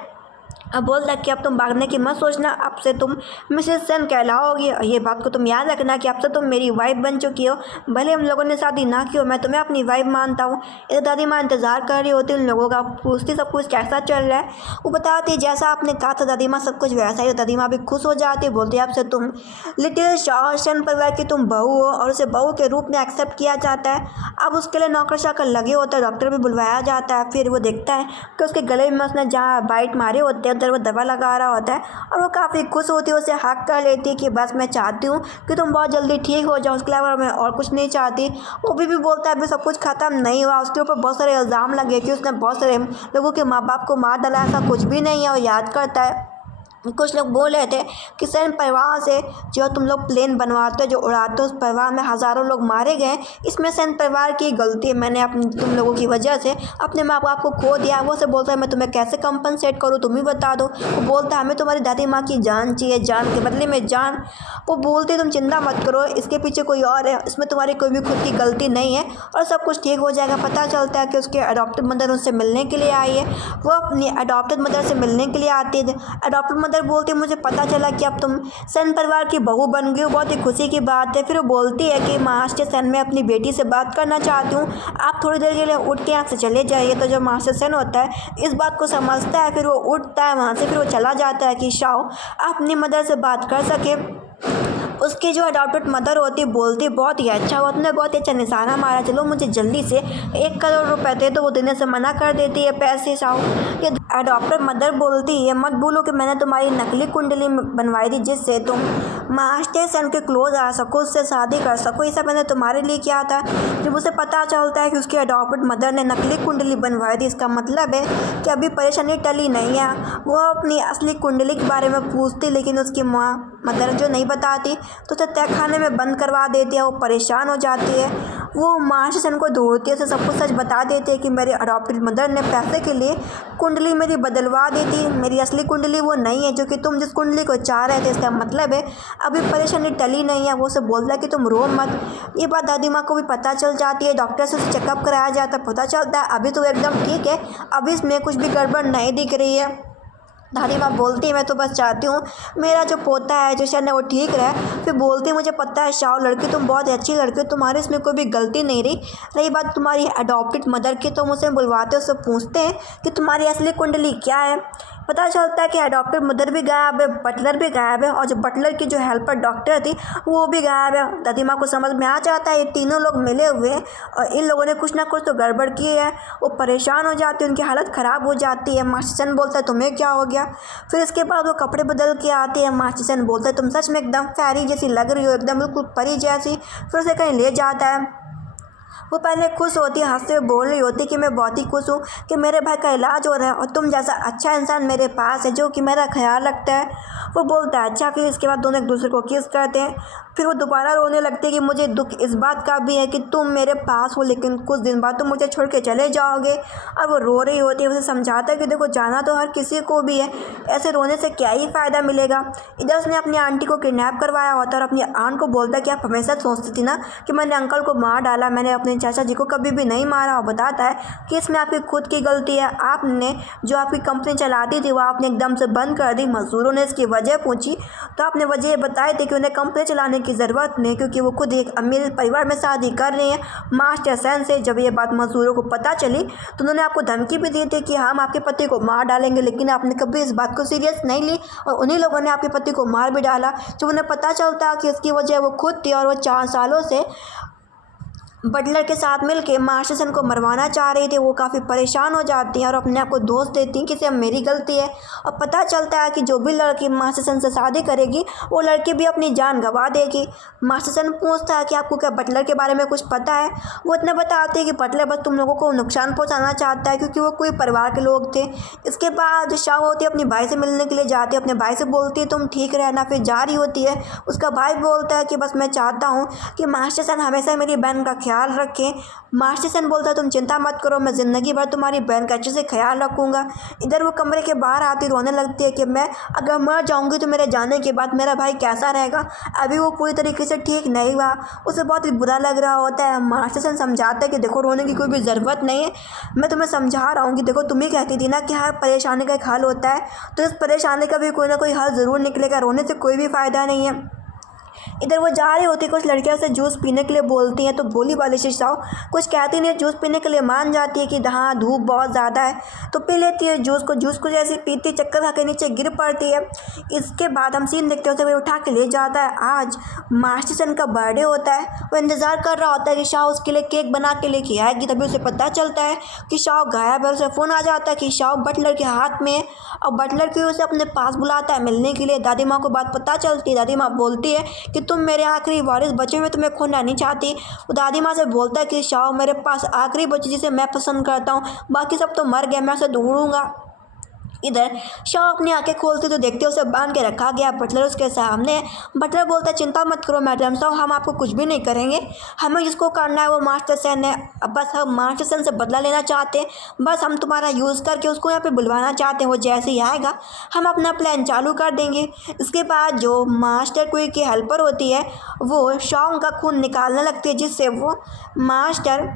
अब बोलता है कि अब तुम भागने की मत सोचना, अब से तुम मिसेस सेन कहलाओगी। ये बात को तुम याद रखना कि अब से तुम मेरी वाइफ बन चुकी हो। भले हम लोगों ने शादी ना की हो, मैं तुम्हें अपनी वाइफ मानता हूँ। इधर दादी माँ इंतज़ार कर रही होती उन लोगों का, पूछती सब कुछ कैसा चल रहा है। वो बताती जैसा आपने कहा था दादी माँ सब कुछ वैसा ही। दादी माँ भी खुश हो जाती है, बोलती है अब से तुम लिटिल शाह सेन परिवार की तुम बहू हो और उसे बहू के रूप में एक्सेप्ट किया जाता है। अब उसके लिए नौकर चाकर लगे होते हैं, डॉक्टर भी बुलवाया जाता है। फिर वो देखता है कि उसके गले में उसने जहाँ बाइट मारे होते हैं उधर वो दवा लगा रहा होता है और वो काफ़ी खुश होती है, उसे हक कर लेती है कि बस मैं चाहती हूँ कि तुम बहुत जल्दी ठीक हो जाओ, उसके अलावा मैं और कुछ नहीं चाहती। वो भी बोलता है अभी सब कुछ ख़त्म नहीं हुआ। उसके ऊपर बहुत सारे इल्ज़ाम लगे कि उसने बहुत सारे लोगों के माँ बाप को मार डाला, ऐसा कुछ भी नहीं है। वो याद करता है कुछ लोग बोल रहे थे कि सेन परिवार से जो तुम लोग प्लेन बनवाते हो जो उड़ाते हो उस परिवार में हज़ारों लोग मारे गए, इसमें सेन परिवार की गलती है। मैंने अपनी तुम लोगों की वजह से अपने माँ बाप को खो दिया। वो से बोलता है मैं तुम्हें कैसे कंपनसेट करूँ, तुम ही बता दो। वो बोलता है हमें तुम्हारी दादी माँ की जान चाहिए, जान के बदले में जान। वो बोलती तुम चिंता मत करो, इसके पीछे कोई और है, इसमें तुम्हारी कोई भी खुद की गलती नहीं है और सब कुछ ठीक हो जाएगा। पता चलता है कि उसके अडॉप्टेड मदर उससे मिलने के लिए आई है। वो अपनी अडॉप्टेड मदर से मिलने के लिए आती है। अडॉप्टेड मदर बोलती मुझे पता चला कि अब तुम सेन परिवार की बहू बन गई हो, बहुत ही खुशी की बात है। फिर वो बोलती है कि मास्टर सेन मैं अपनी बेटी से बात करना चाहती हूँ, आप थोड़ी देर के लिए उठ के यहाँ से चले जाइए। तो जो मास्टर सेन होता है इस बात को समझता है, फिर वो उठता है वहाँ से, फिर वो चला जाता है कि शाओ अपनी मदर से बात कर सके। उसकी जो अडॉप्टेड मदर होती बोलती बहुत ही अच्छा हुआ, तुमने बहुत ही अच्छा निशाना मारा, चलो मुझे जल्दी से 1 करोड़ रुपए दे दो। वो देने से मना कर देती है पैसे शाओ। ये अडॉप्टेड मदर बोलती है मत भूलो कि मैंने तुम्हारी नकली कुंडली बनवाई थी जिससे तुम मास्टर सेन के क्लोज आ सको, उससे शादी कर सको। ये सब मैंने तुम्हारे लिए किया था। जब उसे पता चलता है कि उसकी अडॉप्टेड मदर ने नकली कुंडली बनवाई थी, इसका मतलब है कि अभी परेशानी टली नहीं है। वो अपनी असली कुंडली के बारे में पूछती लेकिन उसकी माँ मदर जो नहीं बताती तो उसे तहखाने में बंद करवा देती है। वो परेशान हो जाती है, वो मास्टर सेन को ढूंढती है, उसे सब कुछ सच बता देते हैं कि मेरे अडॉप्टेड मदर ने पैसे के लिए कुंडली मेरी बदलवा दी थी, मेरी असली कुंडली वो नहीं है जो कि तुम जिस कुंडली को चाह रहे थे। इसका मतलब है अभी परेशानी टली नहीं है। वो उसे बोलता है कि तुम रो मत। ये बात दादी माँ को भी पता चल जाती है, डॉक्टर से उसे चेकअप कराया जाता है, पता चलता है अभी तो एकदम ठीक है, अभी इसमें कुछ भी गड़बड़ नहीं दिख रही है। दादी माँ बोलती है मैं तो बस चाहती हूँ मेरा जो पोता है जो शन है वो ठीक रहे। फिर बोलती मुझे पता है शाओ लड़की तुम बहुत अच्छी लड़की हो, तुम्हारे इसमें कोई भी गलती नहीं रही। रही बात तुम्हारी अडॉप्टेड मदर की तो मुझसे बुलवाते उससे पूछते हैं कि तुम्हारी असली कुंडली क्या है। पता चलता है कि अडॉप्टेड मदर भी गायब है, बटलर भी गायब है और जो बटलर की जो हेल्पर डॉक्टर थी वो भी गायब है। दादी माँ को समझ में आ जाता है ये तीनों लोग मिले हुए हैं और इन लोगों ने कुछ ना कुछ तो गड़बड़ की है। वो परेशान हो जाती है, उनकी हालत ख़राब हो जाती है। मास्टर सेन बोलता है तुम्हें क्या हो गया। फिर इसके बाद वो कपड़े बदल के आते हैं। मास्टर सेन बोलता है तुम सच में एकदम फैरी जैसी लग रही हो, एकदम बिल्कुल परी जैसी। फिर उसे कहीं ले जाता है। वो पहले खुश होती है, हंसते हुए बोल रही होती कि मैं बहुत ही खुश हूँ कि मेरे भाई का इलाज हो रहा है और तुम जैसा अच्छा इंसान मेरे पास है जो कि मेरा ख्याल रखता है। वो बोलता है अच्छा। फिर इसके बाद दोनों एक दूसरे को किस करते हैं। फिर वो दोबारा रोने लगते हैं कि मुझे दुख इस बात का भी है कि तुम मेरे पास हो लेकिन कुछ दिन बाद तुम मुझे छोड़ के चले जाओगे। और वो रो रही होती है, उसे समझाता है कि देखो जाना तो हर किसी को भी है, ऐसे रोने से क्या ही फ़ायदा मिलेगा। इधर उसने अपनी आंटी को किडनैप करवाया होता है और अपनी आंट को बोलता है कि आप हमेशा सोचती थी ना कि मैंने अंकल को मार डाला, मैंने अपने चाचा जी को कभी भी नहीं मारा। और बताता है कि इसमें आपकी खुद की गलती है, आपने जो आपकी कंपनी चलाती थी वो आपने एकदम से बंद कर दी। मजदूरों ने इसकी वजह पूछी तो आपने वजह बताई थी कि उन्हें कंपनी चलाने की ज़रूरत नहीं क्योंकि वो खुद एक अमीर परिवार में शादी कर रहे हैं मास्टर सेन से। जब ये बात मजदूरों को पता चली तो उन्होंने आपको धमकी भी दी थी कि हम आपके पति को मार डालेंगे, लेकिन आपने कभी इस बात को सीरियस नहीं ली और उन्हीं लोगों ने आपके पति को मार भी डाला। जब उन्हें पता चलता कि इसकी वजह वो खुद थी और वो 4 सालों से बटलर के साथ मिलके मास्टर सन को मरवाना चाह रही थी। वो काफ़ी परेशान हो जाती हैं और अपने आप को दोष देती हैं कि सिर्फ मेरी गलती है। और पता चलता है कि जो भी लड़की मास्टर सन से शादी करेगी वो लड़की भी अपनी जान गंवा देगी। मास्टर सन पूछता है कि आपको क्या बटलर के बारे में कुछ पता है। वो इतना बताते हैं कि बटलर बस तुम लोगों को नुकसान पहुँचाना चाहता है, क्योंकि वो कोई परिवार के लोग थे। इसके बाद जो शाह होती है अपने भाई से मिलने के लिए जाती है, अपने भाई से बोलती है तुम ठीक रहना। फिर जा रही होती है, उसका भाई बोलता है कि बस मैं चाहता हूँ कि मास्टर सन हमेशा मेरी बहन का ख्याल रखें। मास्टर सन बोलता है तुम चिंता मत करो, मैं ज़िंदगी भर तुम्हारी बहन का अच्छे से ख्याल रखूँगा। इधर वो कमरे के बाहर आती रोने लगती है कि मैं अगर मर जाऊँगी तो मेरे जाने के बाद मेरा भाई कैसा रहेगा। अभी वो पूरी तरीके से ठीक नहीं हुआ, उसे बहुत ही बुरा लग रहा होता है। मास्टर सन समझाता है कि देखो रोने की कोई भी ज़रूरत नहीं है, मैं तुम्हें समझा रहा हूँ कि देखो तुम ही कहती थी ना कि हर परेशानी का एक हल होता है, तो इस परेशानी का भी कोई ना कोई हल ज़रूर निकलेगा। रोने से कोई भी फ़ायदा नहीं है। इधर वो जा रही होती, कुछ लड़कियां उसे जूस पीने के लिए बोलती हैं तो भोली वाली शिशाओ कुछ कहती नहीं, जूस पीने के लिए मान जाती है कि हाँ धूप बहुत ज़्यादा है तो पी लेती है जूस को जैसे पीती चक्कर खा के नीचे गिर पड़ती है। इसके बाद हम सीन देखते होते हुए उठा के ले जाता है। आज मास्टर सन का बर्थडे होता है, वो इंतज़ार कर रहा होता है कि शाह उसके लिए केक बना के लेके आएगी। तभी उसे पता चलता है कि शाह गायब है। उसे फ़ोन आ जाता है कि शाह बटलर के हाथ में है और बटलर भी उसे अपने पास बुलाता है मिलने के लिए। दादी माँ को बात पता चलती है, दादी माँ बोलती है कि तुम मेरे आखिरी वारिस बचे हुए तुम्हें खोना नहीं चाहती। वो दादी माँ से बोलता है कि शाह मेरे पास आखिरी बच्ची जिसे मैं पसंद करता हूँ, बाकी सब तो मर गए, मैं उसे ढूंढूंगा। इधर शाह अपनी आंखें खोलते तो देखते उसे बांध के रखा गया। बटलर उसके सामने है। बटलर बोलता है चिंता मत करो मैडम साहब, हम आपको कुछ भी नहीं करेंगे, हमें जिसको करना है वो मास्टर सन है। अब बस हम मास्टर सन से बदला लेना चाहते हैं, बस हम तुम्हारा यूज़ करके उसको यहाँ पे बुलवाना चाहते हैं। वो जैसे ही आएगा हम अपना प्लान चालू कर देंगे। इसके बाद जो मास्टर कोई की हेल्पर होती है वो शाह का खून निकालने लगती है, जिससे वो मास्टर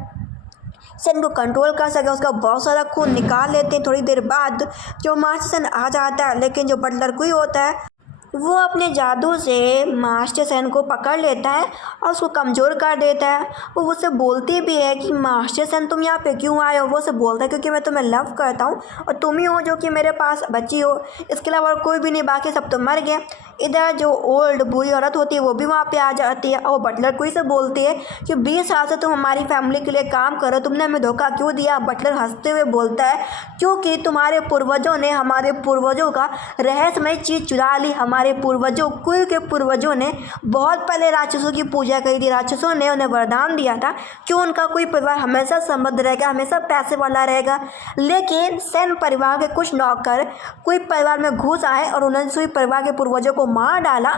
सन को कंट्रोल कर सके। उसका बहुत सारा खून निकाल लेते हैं। थोड़ी देर बाद जो मास्टर सन आ जाता है, लेकिन जो बटलर कोई होता है वो अपने जादू से मास्टर सन को पकड़ लेता है और उसको कमज़ोर कर देता है। वो उससे बोलती भी है कि मास्टर सन तुम यहाँ पे क्यों आए हो। वो उसे बोलता है क्योंकि मैं तुम्हें लव करता हूँ और तुम ही हो जो कि मेरे पास बची हो, इसके अलावा और कोई भी नहीं, बाकी सब तो मर गए। इधर जो ओल्ड बुरी औरत होती है वो भी वहाँ पे आ जाती है और बटलर कोई से बोलती है कि 20 साल से तुम हमारी फैमिली के लिए काम करो, तुमने हमें धोखा क्यों दिया। बटलर हंसते हुए बोलता है क्योंकि तुम्हारे पूर्वजों ने हमारे पूर्वजों का रहस्यमय चीज़ चुरा ली। हमारे पूर्वजों कुल के पूर्वजों ने बहुत पहले राक्षसों की पूजा करी थी। राक्षसों ने उन्हें वरदान दिया था कि उनका कोई परिवार हमेशा समृद्ध रहेगा, हमेशा पैसे वाला रहेगा। लेकिन सेन परिवार के कुछ नौकर कोई परिवार में घुस आए और उन्होंने उसी परिवार के पूर्वजों को मार डाला,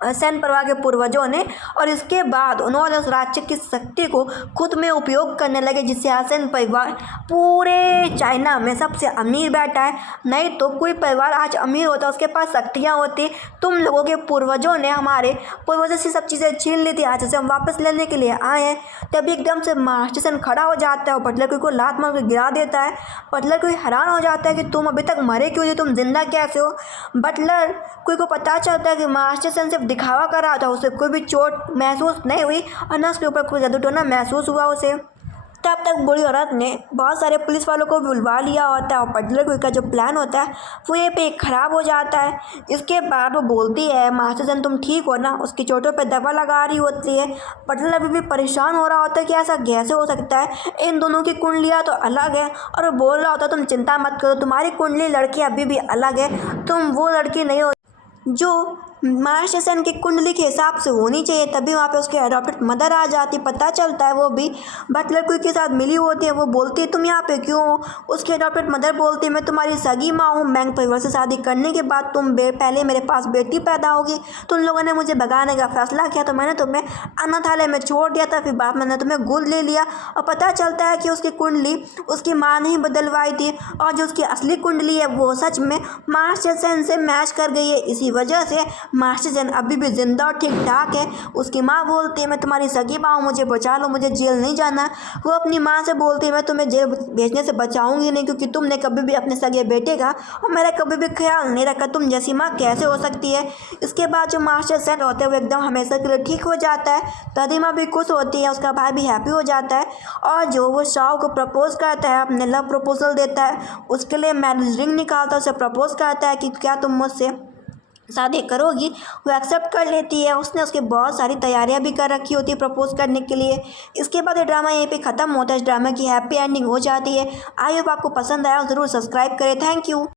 सेन परिवार के पूर्वजों ने। और इसके बाद उन्होंने उस राक्षस की शक्ति को खुद में उपयोग करने लगे, जिससे सेन परिवार पूरे चाइना में सबसे अमीर बैठा है। नहीं तो कोई परिवार आज अमीर होता, उसके पास शक्तियाँ होती। तुम लोगों के पूर्वजों ने हमारे पूर्वजों से सब चीज़ें छीन ली थी, आज उसे हम वापस लेने के लिए आए हैं। तभी एकदम से मास्टर सन खड़ा हो जाता है और बटलर को लात मार कर गिरा देता है। बटलर कोई हैरान हो जाता है कि तुम अभी तक मरे क्यों नहीं, तुम जिंदा कैसे हो। बटलर को पता चलता है कि मास्टर सन सिर्फ दिखावा कर रहा था, उसे कोई भी चोट महसूस नहीं हुई और न उसके ऊपर कोई जादू टोना महसूस हुआ उसे। तब तक बूढ़ी औरत ने बहुत सारे पुलिस वालों को बुलवा लिया होता है और बटलर का जो प्लान होता है वो ये पे ख़राब हो जाता है। इसके बाद वो बोलती है मास्टर सन तुम ठीक हो ना, उसकी चोटों पे दवा लगा रही होती है। बटलर अभी भी परेशान हो रहा होता है कि ऐसा कैसे हो सकता है, इन दोनों की कुंडलियाँ तो अलग है। और वो बोल रहा होता है तुम चिंता मत करो, तुम्हारी कुंडली लड़की अभी भी अलग है, तुम वो लड़की नहीं हो जो मास्टर सन की कुंडली के हिसाब से होनी चाहिए। तभी वहाँ पे उसके अडॉप्टेड मदर आ जाती, पता चलता है वो भी बटलर कोई के साथ मिली होती है। वो बोलती है तुम यहाँ पे क्यों हो। उसकी अडॉप्टेड मदर बोलती है मैं तुम्हारी सगी माँ हूँ, मैंग परिवार से शादी करने के बाद तुम पहले मेरे पास बेटी पैदा होगी, तुम लोगों ने मुझे भगाने का फैसला किया तो मैंने तुम्हें अनाथालय में छोड़ दिया था, फिर बाद मैंने तुम्हें गोद ले लिया। और पता चलता है कि उसकी कुंडली उसकी माँ ने ही बदलवाई थी और जो उसकी असली कुंडली है वो सच में मास्टर सन से मैच कर गई है। इसी वजह से मास्टर सन अभी भी जिंदा और ठीक ठाक है। उसकी माँ बोलती है मैं तुम्हारी सगी माँ हूँ, मुझे बचा लो, मुझे जेल नहीं जाना। वो अपनी माँ से बोलती है मैं तुम्हें जेल भेजने से बचाऊंगी नहीं, क्योंकि तुमने कभी भी अपने सगे बेटे का और मेरा कभी भी ख्याल नहीं रखा, तुम जैसी माँ कैसे हो सकती है। इसके बाद जो मास्टर सन होते हैं वो एकदम हमेशा के लिए ठीक हो जाता है। दादी माँ भी खुश होती है, उसका भाई भी हैप्पी हो जाता है और जो वो शाह को प्रपोज करता है, अपने लव प्रपोजल देता है, उसके लिए मैरिज रिंग निकालता है, उसे प्रपोज करता है कि क्या तुम मुझसे शादी करोगी, वो एक्सेप्ट कर लेती है। उसने उसके बहुत सारी तैयारियां भी कर रखी होती है प्रपोज करने के लिए। इसके बाद ये ड्रामा यहीं पे ख़त्म होता है। इस ड्रामा की हैप्पी एंडिंग हो जाती है। आई होप आपको पसंद आया, ज़रूर सब्सक्राइब करें। Thank you.